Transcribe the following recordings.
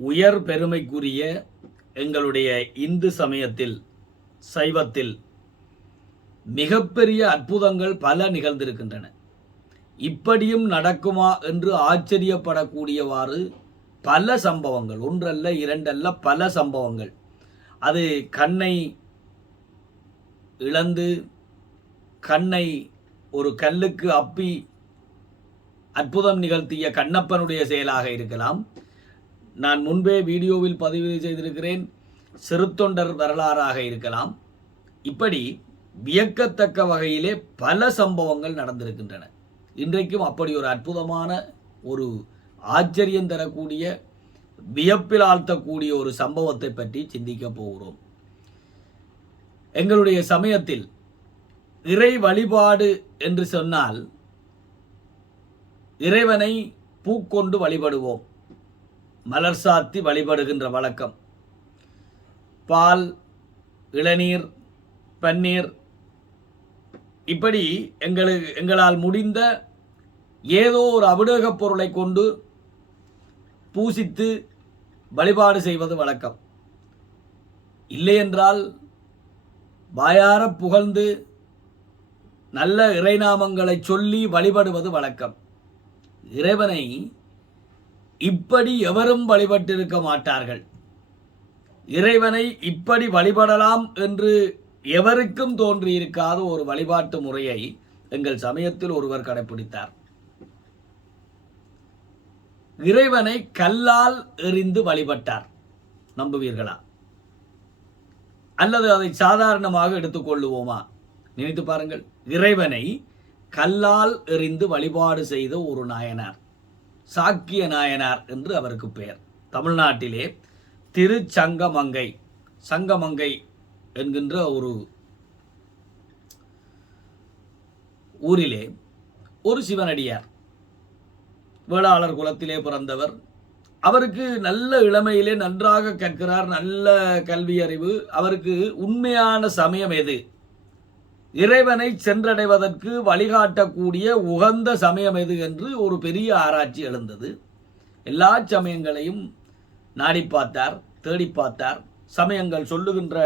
உயர் பெருமைக்குரிய எங்களுடைய இந்து சமயத்தில் சைவத்தில் மிகப்பெரிய அற்புதங்கள் பல நிகழ்ந்திருக்கின்றன. இப்படியும் நடக்குமா என்று ஆச்சரியப்படக்கூடியவாறு பல சம்பவங்கள், ஒன்றல்ல இரண்டல்ல பல சம்பவங்கள். அது கண்ணை இழந்து கண்ணை ஒரு கல்லுக்கு அப்பி அற்புதம் நிகழ்த்திய கண்ணப்பனுடைய செயலாக இருக்கலாம். நான் முன்பே வீடியோவில் பதிவு செய்திருக்கிறேன், சிறுத்தொண்டர் வரலாறாக இருக்கலாம். இப்படி வியக்கத்தக்க வகையிலே பல சம்பவங்கள் நடந்திருக்கின்றன. இன்றைக்கும் அப்படி ஒரு அற்புதமான, ஒரு ஆச்சரியம் தரக்கூடிய, வியப்பில் ஆழ்த்தக்கூடிய ஒரு சம்பவத்தை பற்றி சிந்திக்க போகிறோம். எங்களுடைய சமயத்தில் இறை வழிபாடு என்று சொன்னால் இறைவனை பூக்கொண்டு வழிபடுவோம், மலர் சாத்தி வழிபடுகின்ற வழக்கம். பால், இளநீர், பன்னீர், இப்படி எங்களால் முடிந்த ஏதோ ஒரு அபிடேகப் பொருளை கொண்டு பூசித்து வழிபாடு செய்வது வழக்கம். இல்லையென்றால் வாயார புகழ்ந்து நல்ல இறைநாமங்களை சொல்லி வழிபடுவது வழக்கம். இறைவனை இப்படி எவரும் வழிபட்டிருக்க மாட்டார்கள். இறைவனை இப்படி வழிபடலாம் என்று எவருக்கும் தோன்றியிருக்காத ஒரு வழிபாட்டு முறையை எங்கள் சமயத்தில் ஒருவர் கடைபிடித்தார். இறைவனை கல்லால் எறிந்து வழிபட்டார். நம்புவீர்களா? அல்லது அதை சாதாரணமாக எடுத்துக்கொள்ளுவோமா? நினைத்து பாருங்கள். இறைவனை கல்லால் எறிந்து வழிபாடு செய்த ஒரு நாயனார், சாக்கிய நாயனார் என்று அவருக்கு பெயர். தமிழ்நாட்டிலே திருச்சங்கமங்கை, சங்கமங்கை என்கின்ற ஒரு ஊரிலே ஒரு சிவனடியார், வேளாளர் குலத்திலே பிறந்தவர். அவருக்கு நல்ல இளமையிலே நன்றாக கற்கிறார், நல்ல கல்வி அறிவு. அவருக்கு உண்மையான சமயம் எது, இறைவனை சென்றடைவதற்கு வழிகாட்டக்கூடிய உகந்த சமயம் எது என்று ஒரு பெரிய ஆராய்ச்சி எழுந்தது. எல்லா சமயங்களையும் நாடி பார்த்தார், தேடி பார்த்தார். சமயங்கள் சொல்லுகின்ற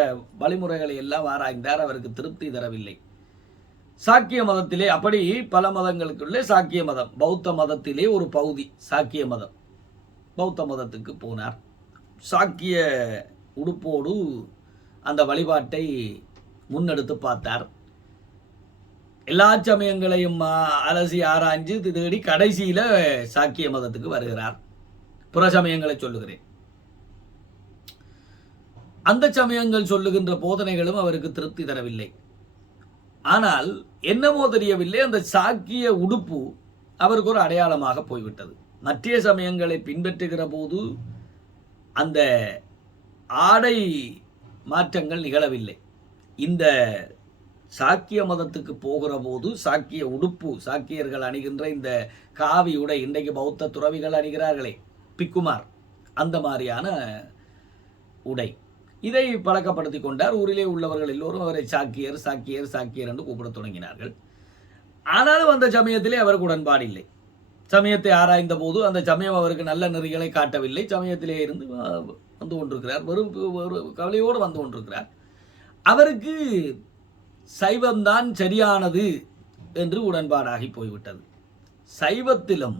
வழிமுறைகளை எல்லாம் ஆராய்ந்தார். அவருக்கு திருப்தி தரவில்லை. சாக்கிய மதத்திலே, அப்படி பல மதங்களுக்குள்ளே சாக்கிய மதம், பௌத்த மதத்திலே ஒரு பகுதி சாக்கிய மதம். பௌத்த மதத்துக்கு போனார். சாக்கிய உடுப்போடு அந்த வழிபாட்டை முன்னெடுத்து பார்த்தார். எல்லா சமயங்களையும் அலசி ஆராய்ஞ்சு தேடி கடைசியில சாக்கிய மதத்துக்கு வருகிறார். புற சமயங்களை சொல்லுகிறேன். அந்த சமயங்கள் சொல்லுகின்ற போதனைகளும் அவருக்கு திருப்தி தரவில்லை. ஆனால் என்னமோ தெரியவில்லை, அந்த சாக்கிய உடுப்பு அவருக்கு ஒரு அடையாளமாக போய்விட்டது. மற்ற சமயங்களை பின்பற்றுகிற போது அந்த ஆடை மாற்றங்கள் நிகழவில்லை. இந்த சாக்கிய மதத்துக்கு போகிற போது சாக்கிய உடுப்பு, சாக்கியர்கள் அணிகின்ற இந்த காவி உடை, இன்றைக்கு பௌத்த துறவிகள் அணிகிறார்களே பிக்குமார், அந்த மாதிரியான உடை, இதை பழக்கப்படுத்தி கொண்டார். ஊரிலே உள்ளவர்கள் எல்லோரும் அவரை சாக்கியர் சாக்கியர் சாக்கியர் என்று கூப்பிட தொடங்கினார்கள். ஆனாலும் அந்த சமயத்திலே அவருக்கு உடன்பாடு இல்லை. சமயத்தை ஆராய்ந்த போது அந்த சமயம் அவருக்கு நல்ல நெறிகளை காட்டவில்லை. சமயத்திலே இருந்து வந்து கொண்டிருக்கிறார், ஒரு கவலையோடு வந்து கொண்டிருக்கிறார். அவருக்கு சைவம்தான் சரியானது என்று உடன்பாடாகி போய்விட்டது. சைவத்திலும்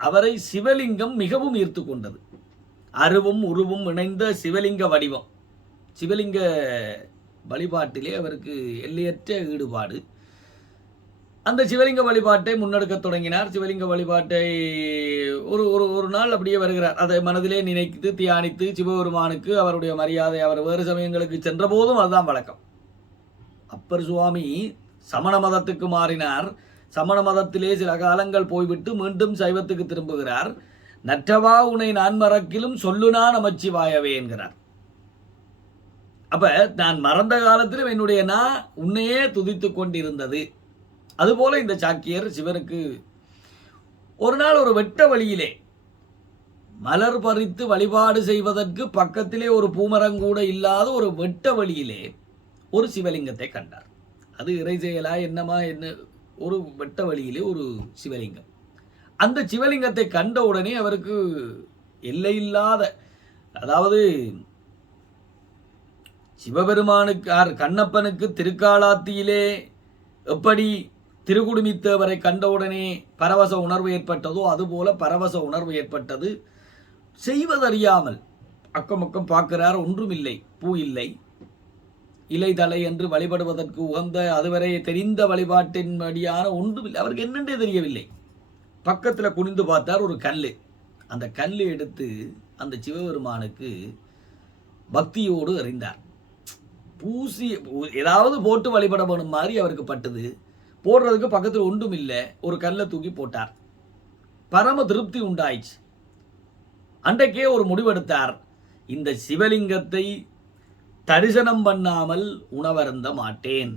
அவரை சிவலிங்கம் மிகவும் ஈர்த்து கொண்டது. அருவும் உருவும் இணைந்த சிவலிங்க வடிவம், சிவலிங்க வழிபாட்டிலே அவருக்கு எல்லையற்ற ஈடுபாடு. அந்த சிவலிங்க வழிபாட்டை முன்னெடுக்க தொடங்கினார். சிவலிங்க வழிபாட்டை ஒரு நாள் அப்படியே வருகிறார். அதை மனதிலே நினைத்து தியானித்து சிவபெருமானுக்கு அவருடைய மரியாதை, அவர் வேறு சமயங்களுக்கு சென்ற போதும் அதுதான் வழக்கம். அப்பர் சுவாமி சமண மதத்துக்கு மாறினார். சமண மதத்திலே சில காலங்கள் போய்விட்டு மீண்டும் சைவத்துக்கு திரும்புகிறார். நற்றவா உனை நான் மறக்கிலும் சொல்லுனா நமச்சிவாயவே என்கிறார். அப்ப நான் மறந்த காலத்திலும் என்னுடைய நான் உன்னையே துதித்து கொண்டிருந்தது. அதுபோல இந்த சாக்கியர் சிவனுக்கு ஒரு நாள் ஒரு வெட்ட வழியிலே மலர் பறித்து வழிபாடு செய்வதற்கு பக்கத்திலே ஒரு பூமரங்கூட இல்லாத ஒரு வெட்ட வழியிலே ஒரு சிவலிங்கத்தை கண்டார். அது இறை செயலா என்னமா என்ன, ஒரு வெட்ட வழியிலே ஒரு சிவலிங்கம். அந்த சிவலிங்கத்தை கண்ட உடனே அவருக்கு எல்லையில்லாத அதாவது சிவபெருமானுக்கு கண்ணப்பனுக்கு திருக்காலாத்தியிலே எப்படி திருக்குடுமித்தேவரை கண்டவுடனே பரவச உணர்வு ஏற்பட்டதோ அதுபோல பரவச உணர்வு ஏற்பட்டது. செய்வதறியாமல் அக்கமக்கம் பார்க்கிறார், ஒன்றுமில்லை, பூ இல்லை, இலை தலை என்று வழிபடுவதற்கு உகந்த அதுவரை தெரிந்த வழிபாட்டின் வழியான ஒன்றுமில்லை. அவருக்கு என்னென்றே தெரியவில்லை. பக்கத்தில் குனிந்து பார்த்தார், ஒரு கல். அந்த கல் எடுத்து அந்த சிவபெருமானுக்கு பக்தியோடு எறிந்தார். பூசி ஏதாவது போட்டு வழிபட வேணும் மாதிரி அவருக்கு பட்டது. போடுறதுக்கு பக்கத்தில் ஒன்றும் இல்லை, ஒரு கல்லை தூக்கி போட்டார். பரம திருப்தி உண்டாயிடுச்சு. அன்றைக்கே ஒரு முடிவெடுத்தார், இந்த சிவலிங்கத்தை தரிசனம் பண்ணாமல் உணவருந்த மாட்டேன்.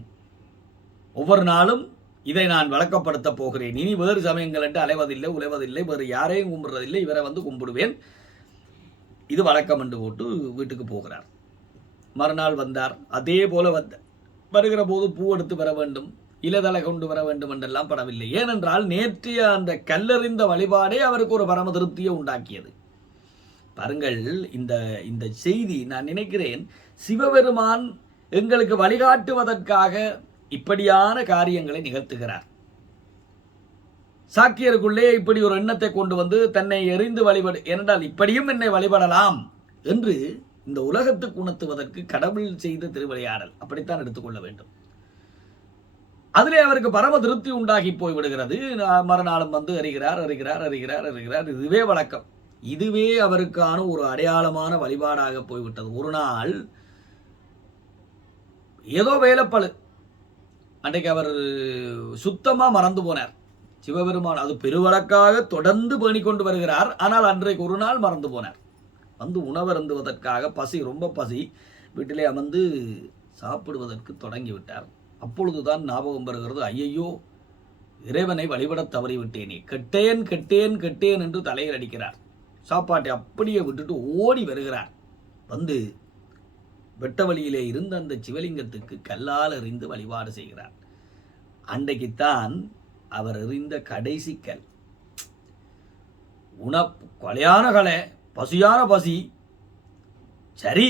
ஒவ்வொரு நாளும் இதை நான் வழக்கப்படுத்த போகிறேன். இனி வேறு சமயங்கள் என்று அலைவதில்லை, உழைவதில்லை, வேறு யாரையும் கும்பிடுறதில்லை, இவரை கும்பிடுவேன். இது வழக்கம் என்று போட்டு வீட்டுக்கு போகிறார். மறுநாள் வந்தார். அதே போல வருகிற போது பூ எடுத்து வர வேண்டும், இலதலை கொண்டு வர வேண்டும் என்றெல்லாம் படவில்லை. ஏனென்றால் நேற்றைய அந்த கல்லறிந்த வழிபாடே அவருக்கு ஒரு பரம திருப்தியை உண்டாக்கியது. பாருங்கள், இந்த செய்தி நான் நினைக்கிறேன் சிவபெருமான் எங்களுக்கு வழிகாட்டுவதற்காக இப்படியான காரியங்களை நிகழ்த்துகிறார். சாக்கியருக்குள்ளே இப்படி ஒரு எண்ணத்தை கொண்டு வந்து தன்னை எறிந்து வழிபடு, ஏனென்றால் இப்படியும் என்னை வழிபடலாம் என்று இந்த உலகத்துக்கு உணர்த்துவதற்கு கடவுள் செய்த திருவிளையாடல், அப்படித்தான் எடுத்துக்கொள்ள வேண்டும். அதிலே அவருக்கு பரம திருப்தி உண்டாகி போய்விடுகிறது. மறுநாளும் அறிகிறார். இதுவே வழக்கம். இதுவே அவருக்கான ஒரு அடையாளமான வழிபாடாக போய்விட்டது. ஒரு நாள் ஏதோ வேலைப்பழு, அன்றைக்கு அவர் சுத்தமா மறந்து போனார். சிவபெருமான் அது பெருவழக்காக தொடர்ந்து பேணிக்கொண்டு வருகிறார். ஆனால் அன்றைக்கு ஒரு நாள் மறந்து போனார். உணவருந்துவதற்காக பசி, ரொம்ப பசி, வீட்டிலே அமர்ந்து சாப்பிடுவதற்கு தொடங்கிவிட்டார். அப்பொழுதுதான் ஞாபகம் வருகிறது, ஐயையோ, இறைவனை வழிபட தவறிவிட்டேனே, கெட்டேன் என்று தலையில் அடிக்கிறார். சாப்பாட்டை அப்படியே விட்டுட்டு ஓடி வருகிறார். வந்து வெட்ட வழியிலே இருந்த அந்த சிவலிங்கத்துக்கு கல்லால் எறிந்து வழிபாடு செய்கிறார். அன்றைக்குத்தான் அவர் எறிந்த கடைசி கல். கொலையான கலை, பசியான பசி. சரி,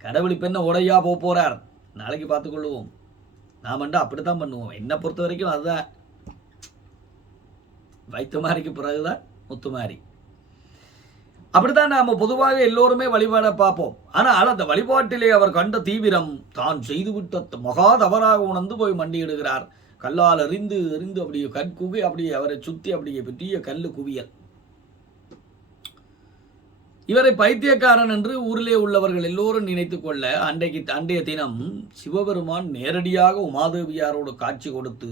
கடவுள் பெண்ண உடையா போறார், நாளைக்கு பார்த்துக்கொள்ளுவோம். நாம அப்படித்தான் பண்ணுவோம். என்னை பொறுத்த வரைக்கும் அதுதான். வைத்த மாதிரிக்கு பிறகுதான் முத்து மாதிரி. அப்படித்தான் நாம பொதுவாக எல்லோருமே வழிபாட பார்ப்போம். ஆனால் அந்த வழிபாட்டிலே அவர் கண்ட தீவிரம், தான் செய்துவிட்ட மகா தவறாக உணர்ந்து போய் மண்டியிடுகிறார். கல்லால் எறிந்து அப்படியே கற்குவி, அப்படியே அவரை சுத்தி அப்படியே பெரிய கல்லு குவியல். இவரை பைத்தியக்காரன் என்று ஊரிலே உள்ளவர்கள் எல்லோரும் நினைத்து கொள்ள, அன்றைய தினம் சிவபெருமான் நேரடியாக உமாதேவியாரோடு காட்சி கொடுத்து,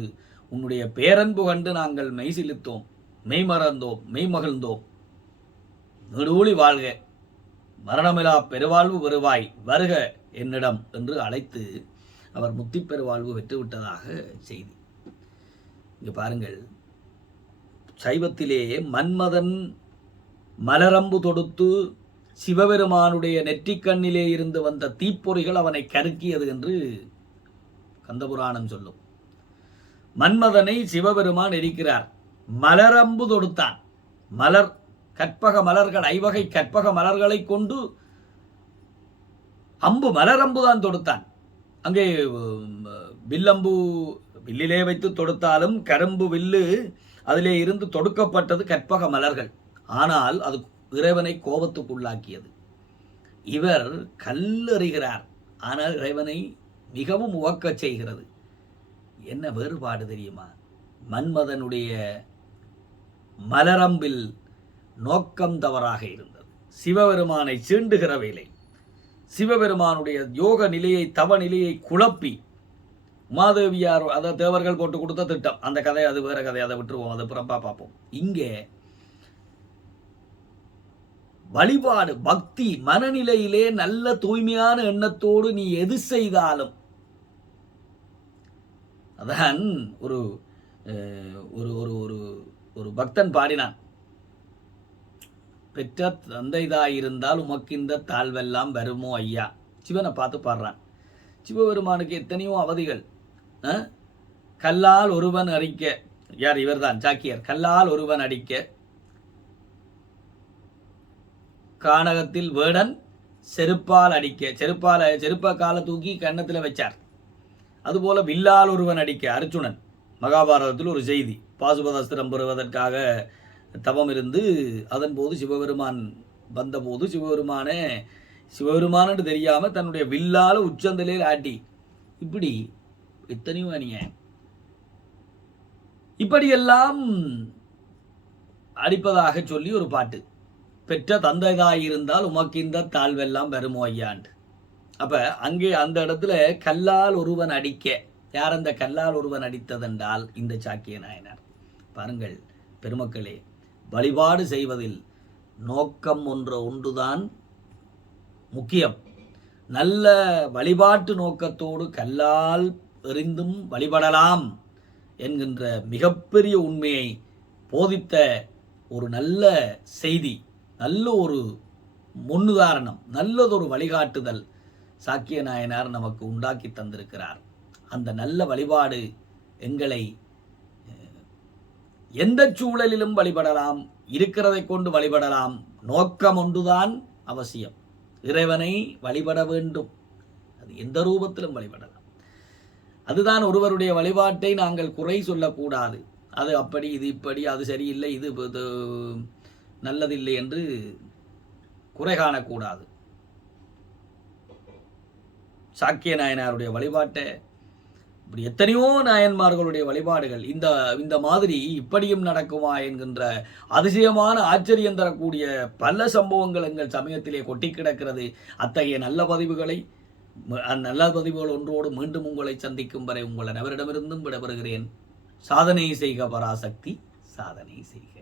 உன்னுடைய பேரன்பு கண்டு நாங்கள் மெய் சிலித்தோம், மெய்மறந்தோம், மெய்மகிழ்ந்தோம், நெடூழி வாழ்க, மரணமிலா பெருவாழ்வு பெறுவாய், வருக என்னிடம் என்று அழைத்து அவர் முத்தி பெருவாழ்வு பெற்றுவிட்டதாக செய்தி. இங்க பாருங்கள், சைவத்திலே மன்மதன் மலரம்பு தொடுத்து சிவபெருமானுடைய நெற்றிக்கண்ணிலே இருந்து வந்த தீப்பொறிகள் அவனை கருக்கியது என்று கந்தபுராணம் சொல்லும். மன்மதனை சிவபெருமான் எரிக்கிறார். மலரம்பு தொடுத்தான். கற்பக மலர்கள், ஐவகை கற்பக மலர்களை கொண்டு மலரம்பு தான் தொடுத்தான். அங்கே வில்லம்பு வில்லிலே வைத்து தொடுத்தாலும் கரும்பு வில்லு அதிலே இருந்து தொடுக்கப்பட்டது கற்பக மலர்கள். ஆனால் அது இறைவனை கோபத்துக்குள்ளாக்கியது. இவர் கல்லறிகிறார், ஆனால் இறைவனை மிகவும் உவக்கச் செய்கிறது. என்ன வேறுபாடு தெரியுமா? மன்மதனுடைய மலரம்பில் நோக்கம் தவறாக இருந்தது. சிவபெருமானை சீண்டுகிற வேலை, சிவபெருமானுடைய யோக நிலையை, தவ நிலையை குழப்பி உமாதேவியார், அதை தேவர்கள் போட்டு கொடுத்த திட்டம். அந்த கதை அது வேற கதை, அதை விட்டுருவோம், அதை புறம்பா பார்ப்போம். இங்கே வழிபாடு, பக்தி, மனநிலையிலே நல்ல தூய்மையான எண்ணத்தோடு நீ எது செய்தாலும், அதான் ஒரு ஒரு பக்தன் பாடினான், பெற்ற தந்தைதாயிருந்தால் உமக்கு இந்த தாழ்வெல்லாம் வருமோ ஐயா. சிவனை பார்த்து பாடுறான். சிவபெருமானுக்கு எத்தனையோ அவதிகள். கல்லால் ஒருவன் அடிக்க, யார் இவர்தான் சாக்கியர், கல்லால் ஒருவன் அடிக்க கானகத்தில் வேடன் செருப்பால் அடிக்க, செருப்பை காலை தூக்கி கன்னத்தில் வச்சார். அதுபோல வில்லால் ஒருவன் அடிக்க, அர்ஜுனன் மகாபாரதத்தில் ஒரு செய்தி, பாசுபதாஸ்திரம் பெறுவதற்காக தவம் இருந்து அதன் போது சிவபெருமான் வந்தபோது சிவபெருமான்னு தெரியாமல் தன்னுடைய வில்லால் உச்சந்தலையில் ஆட்டி, இப்படி எத்தனையோ அநியாயம். இப்படியெல்லாம் அடிப்பதாக சொல்லி ஒரு பாட்டு, பெற்ற தந்தைதாயிருந்தால் உமக்கு இந்த தாழ்வெல்லாம் வருமோ ஐயாண்டு. அப்போ அங்கே அந்த இடத்துல கல்லால் ஒருவன் அடிக்க, யார் அந்த கல்லால் ஒருவன் அடித்ததென்றால் இந்த சாக்கிய நாயனார். பாருங்கள் பெருமக்களே, வழிபாடு செய்வதில் நோக்கம் ஒன்றுதான் முக்கியம். நல்ல வழிபாட்டு நோக்கத்தோடு கல்லால் எறிந்தும் வழிபடலாம் என்கின்ற மிகப்பெரிய உண்மையை போதித்த ஒரு நல்ல செய்தி, நல்ல ஒரு முன்னுதாரணம், நல்லதொரு வழிகாட்டுதல் சாக்கிய நாயனார் நமக்கு உண்டாக்கி தந்திருக்கிறார். அந்த நல்ல வழிபாடு எங்களை எந்த சூழலிலும் வழிபடலாம், இருக்கிறதை கொண்டு வழிபடலாம். நோக்கம் ஒன்றுதான் அவசியம், இறைவனை வழிபட வேண்டும். அது எந்த ரூபத்திலும் வழிபடலாம். அதுதான் ஒருவருடைய வழிபாட்டை நாங்கள் குறை சொல்லக்கூடாது. அது அப்படி, இது இப்படி, அது சரியில்லை, இது நல்லதில்லை என்று குறை காணக்கூடாது. சாக்கிய நாயனாருடைய வழிபாட்டை, இப்படி எத்தனையோ நாயன்மார்களுடைய வழிபாடுகள் இந்த மாதிரி இப்படியும் நடக்குமா என்கின்ற அதிசயமான ஆச்சரியம் தரக்கூடிய பல சம்பவங்கள் எங்கள் சமயத்திலே கொட்டி கிடக்கிறது. அத்தகைய நல்ல பதிவுகள் ஒன்றோடு மீண்டும் உங்களை சந்திக்கும் வரை உங்கள் அனைவரிடமிருந்தும் விடைபெறுகிறேன். சாதனை செய்க பராசக்தி, சாதனை செய்க.